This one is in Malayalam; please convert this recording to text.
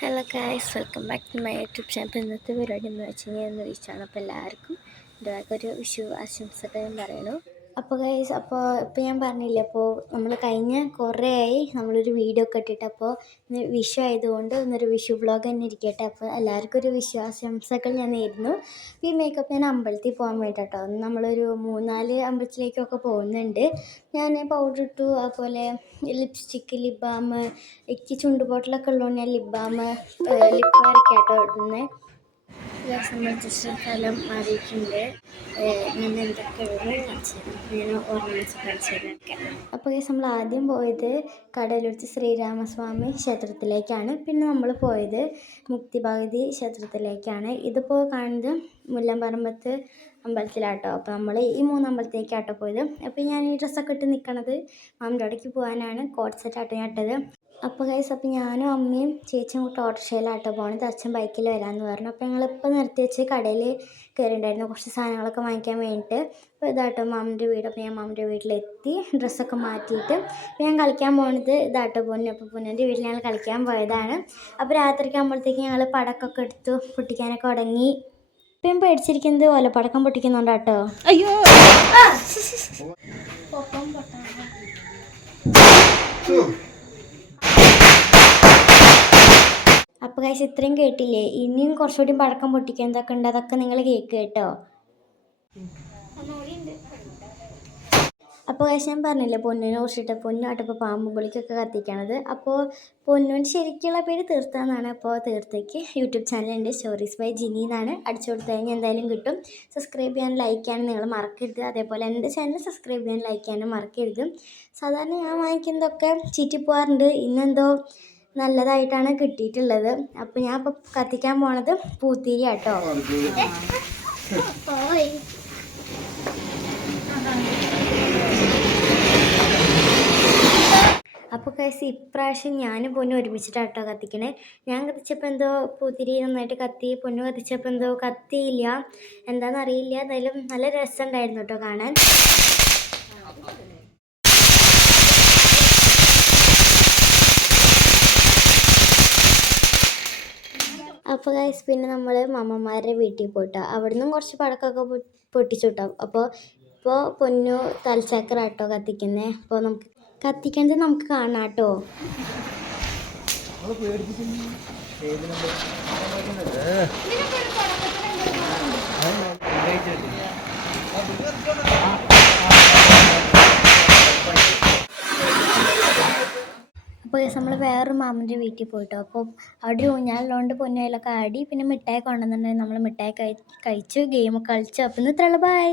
Hello guys, welcome back to my YouTube channel. അപ്പോൾ ഇന്നത്തെ പരിപാടി എന്ന് വെച്ച് കഴിഞ്ഞാൽ ഇന്ന് വിഷുവാണ്. അപ്പോൾ എല്ലാവർക്കും ഒരു വിഷു ആശംസകൾ ഞാൻ പറയണു. അപ്പോൾ ഗൈസ്, ഇപ്പോൾ ഞാൻ പറഞ്ഞില്ലേ, അപ്പോൾ നമ്മൾ കഴിഞ്ഞ കുറേ ആയി നമ്മളൊരു വീഡിയോ ഒക്കെ ഇട്ടിട്ട്. അപ്പോൾ ഇന്ന് വിഷു ആയതുകൊണ്ട് ഇന്നൊരു വിഷു വ്ളോഗ് തന്നെ ഇരിക്കട്ടെ. അപ്പോൾ എല്ലാവർക്കും ഒരു വിഷു ആശംസകൾ ഞാൻ നേരുന്നു. ഈ മേക്കപ്പ് ഞാൻ അമ്പലത്തിൽ പോകാൻ വേണ്ടിയിട്ടോ. നമ്മളൊരു 3-4 അമ്പലത്തിലേക്കൊക്കെ പോകുന്നുണ്ട്. ഞാൻ പൗഡർ ഇട്ടു, അതുപോലെ ലിപ്സ്റ്റിക്ക്, ലിപ് ബാം, എനിക്ക് ചുണ്ടുപൊട്ടലൊക്കെ ഉള്ളതുകൊണ്ട് ഞാൻ ലിപ് ബാം, ലിപ്പ് വരയ്ക്കാട്ടോ ഇടുന്നത്. നമ്മൾ ജസ്റ്റ് സ്ഥലം മാറിയിട്ടുണ്ട്. ഞാൻ എന്തൊക്കെ ഞാൻ ഓർണമെൻറ്റ്സ് കാണിച്ചു തരാനൊക്കെ. അപ്പോൾ നമ്മൾ ആദ്യം പോയത് കടലുരുത്തി ശ്രീരാമസ്വാമി ക്ഷേത്രത്തിലേക്കാണ്. പിന്നെ നമ്മൾ പോയത് മുക്തിഭാഗവതി ക്ഷേത്രത്തിലേക്കാണ്. ഇതിപ്പോൾ കാണുന്നത് മുല്ലമ്പറമ്പത്ത് അമ്പലത്തിലാട്ടോ. അപ്പോൾ നമ്മൾ ഈ 3 അമ്പലത്തിലേക്കാട്ടോ പോയത്. അപ്പോൾ ഞാൻ ഈ ഡ്രസ്സൊക്കെ ഇട്ട് നിൽക്കണത് മാമിൻ്റെവിടേക്ക് പോകാനാണ്. കോട്ട് സെറ്റാട്ടോ ഞാൻ ഇട്ടത്. അപ്പോൾ ഗൈസ്, അപ്പോൾ ഞാനും അമ്മയും ചേച്ചിയും കൂട്ട് ഓട്ടോറിക്ഷയിലാട്ടോ പോകണത്. അച്ഛൻ ബൈക്കിൽ വരാമെന്ന് പറഞ്ഞു. അപ്പോൾ ഞങ്ങളിപ്പോൾ നിർത്തി വെച്ച് കടയിൽ കയറിയിട്ടുണ്ടായിരുന്നു കുറച്ച് സാധനങ്ങളൊക്കെ വാങ്ങിക്കാൻ വേണ്ടിയിട്ട്. അപ്പോൾ ഇതാട്ടോ മാമിൻ്റെ വീട്. അപ്പോൾ ഞാൻ മാമിൻ്റെ വീട്ടിലെത്തി ഡ്രസ്സൊക്കെ മാറ്റിയിട്ട് ഞാൻ കളിക്കാൻ പോകുന്നത് ഇതാട്ടോ പൊന്നു. അപ്പോൾ പൊന്നിൻ്റെ വീട്ടിൽ ഞങ്ങൾ കളിക്കാൻ പോയതാണ്. അപ്പോൾ രാത്രിക്ക് ആകുമ്പോഴത്തേക്ക് ഞങ്ങൾ പടക്കമൊക്കെ എടുത്തു പൊട്ടിക്കാനൊക്കെ തുടങ്ങി. ഇപ്പം ഞാൻ പേടിച്ചിരിക്കുന്നത് ഓലപ്പടക്കം പൊട്ടിക്കുന്നുണ്ടാട്ടോ. അയ്യോ, അപ്പോൾ ഗൈസ്, ഇത്രയും കേട്ടില്ലേ, ഇനിയും കുറച്ചുകൂടി പടക്കം പൊട്ടിക്കാൻ എന്തൊക്കെ ഉണ്ട് അതൊക്കെ നിങ്ങൾ കേൾക്ക് കേട്ടോ. അപ്പോൾ ഗൈസ്, ഞാൻ പറഞ്ഞില്ലേ പൊന്നിനെ കുറിച്ചിട്ട്. പൊന്നുമായിട്ട് ഇപ്പോൾ പാമ്പും പുളിക്കൊക്കെ കത്തിക്കണത്. അപ്പോൾ പൊന്നുവിൻ്റെ ശരിക്കുള്ള പേര് തീർത്ഥാന്നാണ്. അപ്പോൾ തീർത്തേക്ക് യൂട്യൂബ് ചാനലുണ്ട്, സ്റ്റോറീസ് ബൈ ജിനി എന്നാണ്. അടിച്ചു കൊടുത്തു കഴിഞ്ഞാൽ എന്തായാലും കിട്ടും. സബ്സ്ക്രൈബ് ചെയ്യാൻ ലൈക്ക് ചെയ്യാനും നിങ്ങൾ മറക്കരുത്. അതേപോലെ എൻ്റെ ചാനൽ സബ്സ്ക്രൈബ് ചെയ്യാൻ ലൈക്ക് ചെയ്യാനും മറക്കരുത്. സാധാരണ ഞാൻ വാങ്ങിക്കുന്നതൊക്കെ ചീറ്റിപ്പോവാറുണ്ട്. ഇന്നെന്തോ നല്ലതായിട്ടാണ് കിട്ടിയിട്ടുള്ളത്. അപ്പോൾ ഞാൻ ഇപ്പോൾ കത്തിക്കാൻ പോണത് പൂത്തിരി ആട്ടോ. അപ്പോൾ ഗൈസ്, ഇപ്രാവശ്യം ഞാനും പൊന്നു ഒരുമിച്ചിട്ടാട്ടോ കത്തിക്കണേ. ഞാൻ കത്തിച്ചപ്പോൾ എന്തോ പൂത്തിരി നന്നായിട്ട് കത്തി, പൊന്നു കത്തിച്ചപ്പോൾ എന്തോ കത്തിയില്ല, എന്താണെന്നറിയില്ല. എന്തായാലും നല്ല രസമുണ്ടായിരുന്നു കേട്ടോ കാണാൻ. അപ്പോൾ ഗൈസ്, പിന്നെ നമ്മൾ മാമ്മമാരുടെ വീട്ടിൽ പോയിട്ടോ. അവിടെ നിന്നും കുറച്ച് പടക്കമൊക്കെ പൊട്ടിച്ചു കിട്ടോ. അപ്പോൾ പൊന്നു തലച്ചക്രാട്ടോ കത്തിക്കുന്നത്. അപ്പോൾ നമുക്ക് കത്തിക്കുന്നത് നമുക്ക് കാണാം കേട്ടോ. അപ്പോൾ നമ്മൾ വേറൊരു മാമൻ്റെ വീട്ടിൽ പോയിട്ടോ. അപ്പോൾ അവിടെ ഊഞ്ഞാലുള്ളതുകൊണ്ട് പൊന്നയിലൊക്കെ ആടി. പിന്നെ മിഠായി കൊണ്ടുവന്നിട്ടുണ്ടെങ്കിൽ നമ്മൾ മിഠായി കഴിച്ചു, ഗെയിമൊക്കെ കളിച്ചു. അപ്പം ഇത്രയുള്ള ബൈ.